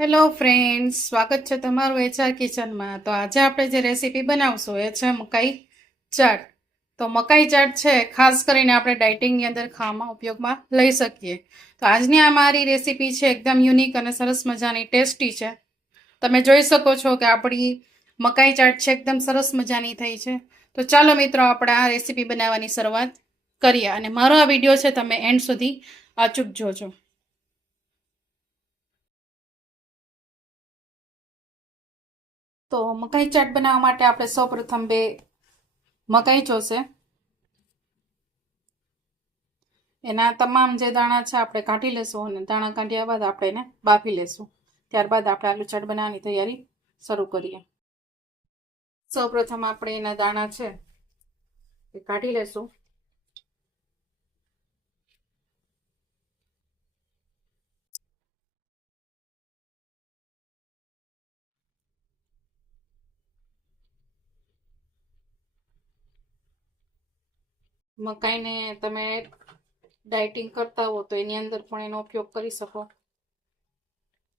Hello friends સ્વાગત છે તમારું એચઆર કિચનમાં તો આજે આપણે જે રેસીપી બનાવશું એ છે મકાઈ ચાટ. તો મકાઈ ચાટ છે, ખાસ કરીને આપણે ડાયટિંગની અંદર ખાવામાં ઉપયોગમાં લઈ શકીએ. તો આજની આ મારી રેસીપી છે, એકદમ યુનિક અને સરસ મજાની ટેસ્ટી છે. તમે જોઈ શકો છો કે આપણી મકાઈ ચાટ છે, એકદમ સરસ મજાની થઈ છે. તો ચાલો મિત્રો, આપણે આ રેસીપી બનાવવાની શરૂઆત કરીએ. અને મારો આ વીડિયો છે, તમે એન્ડ સુધી અચૂક જોજો. તો મકાઈ ચાટ બનાવવા માટે આપણે સૌપ્રથમ બે મકાઈ જોશે. એના તમામ જે દાણા છે આપણે કાઢી લેશું અને દાણા કાઢ્યા બાદ આપણે એને બાફી લેશું. ત્યારબાદ આપણે આલુ ચાટ બનાવવાની તૈયારી શરૂ કરીએ. સૌપ્રથમ આપણે એના દાણા છે એ કાઢી લેશું. મકાઈને તમે ડાયટિંગ કરતા હો તો એની અંદર પણ એનો ઉપયોગ કરી શકો.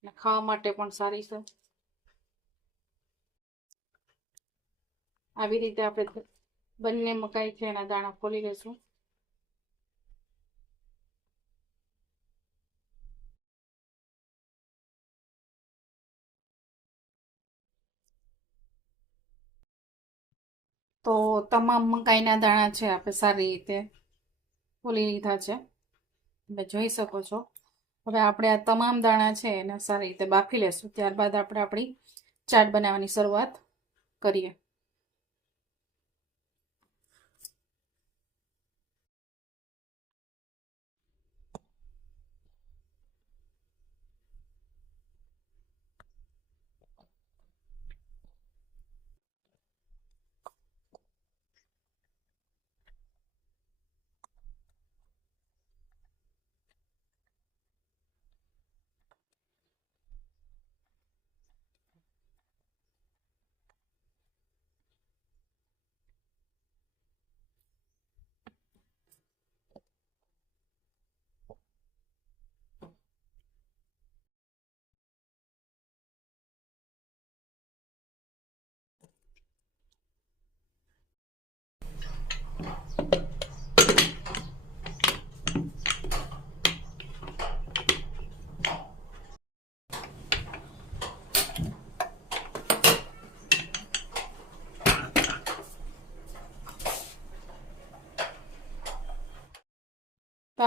અને ખાવા માટે પણ સારી છે. આવી રીતે આપણે બંને મકાઈ છે એના દાણા ખોલી લઈશું. તો તમામ મકાઈના દાણા છે આપણે સારી રીતે ખોલી લીધા છે. તમે જોઈ શકો છો. હવે આપણે આ તમામ દાણા છે એને સારી રીતે બાફી લેશું. ત્યારબાદ આપણે આપણી ચાટ બનાવવાની શરૂઆત કરીએ.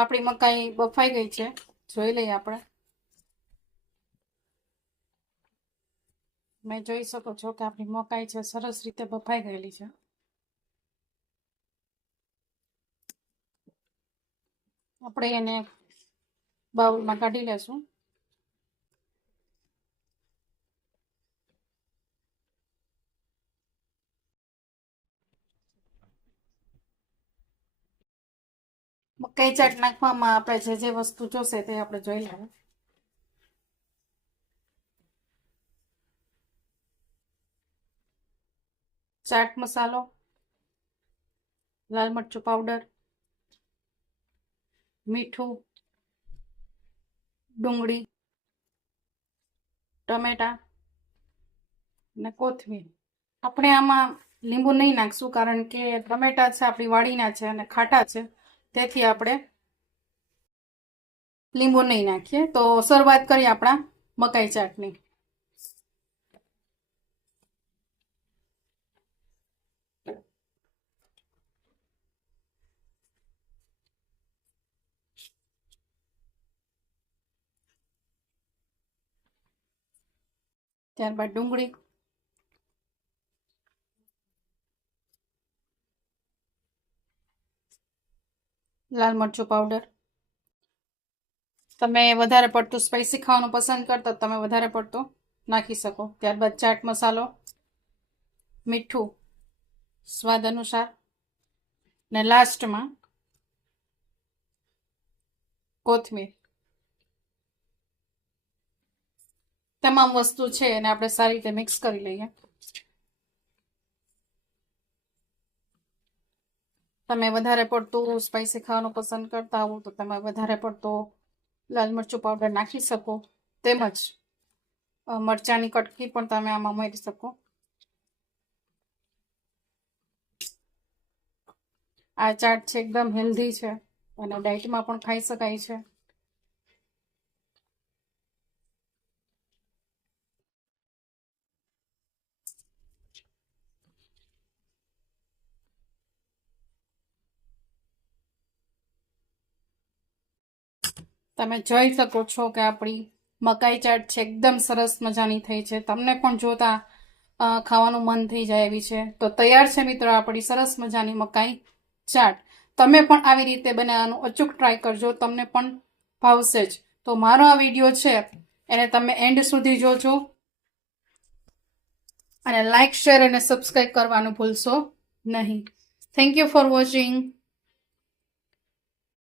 આપણી મકાઈ બફાઈ ગઈ છે? જોઈ લઈએ આપણે. મેં જોઈ શકો છો કે આપણી મકાઈ છે, સરસ રીતે બફાઈ ગયેલી છે. આપણે એને બાઉલમાં કાઢી લેશું. મકાઈ ચાટ નાખવામાં આપણે જે જે વસ્તુ જોશે તે આપણે જોઈ લેવું ચાટ મસાલો, લાલ મરચું પાવડર મીઠું, ડુંગળી, ટમેટા અને કોથમીર. આપણે આમાં લીંબુ નહીં નાખશું કારણ કે ટમેટા છે, આપણી વાડીના છે અને ખાટા છે. તેથી આપણે લીંબુ નહીં નાખીએ. તો શરૂઆત કરીએ આપણા મકાઈ ચાટની. ત્યારબાદ ડુંગળી. લાલ મરચું પાવડર તમે વધારે પડતું સ્પાઇસી ખાવાનું પસંદ કરતા તમે વધારે પડતું નાખી શકો. ત્યારબાદ ચાટ મસાલો, મીઠું, સ્વાદ અનુસાર. ને લાસ્ટમાં કોથમીર. તમામ વસ્તુ છે એને આપણે સારી રીતે મિક્સ કરી લઈએ. તમે વધારે પડતું સ્પાઇસી ખાવાનું પસંદ કરતા હો, તો તમે વધારે પડતો લાલ મરચું પાવડર નાખી શકો. તેમજ મરચાંની કટકી પણ તમે આમાં ઉમેરી શકો. આ ચાટ છે, એકદમ હેલ્ધી છે અને ડાયટમાં પણ ખાઈ શકાય છે. તમે જોઈ શકો છો કે આપણી મકાઈ ચાટ છે, એકદમ સરસ મજાની થઈ છે. તમને પણ જોતા ખાવાનું મન થઈ જાય એવી છે. તો તૈયાર છે મિત્રો આપણી સરસ મજાની મકાઈ ચાટ. તમે પણ આવી રીતે બનાવવાનું અચૂક ટ્રાય કરજો, તમને પણ ભાવશે જ. તો મારો આ વીડિયો છે, એને તમે એન્ડ સુધી જોજો. અને લાઇક શેર અને સબસ્ક્રાઈબ કરવાનું ભૂલશો નહીં. Thank you for watching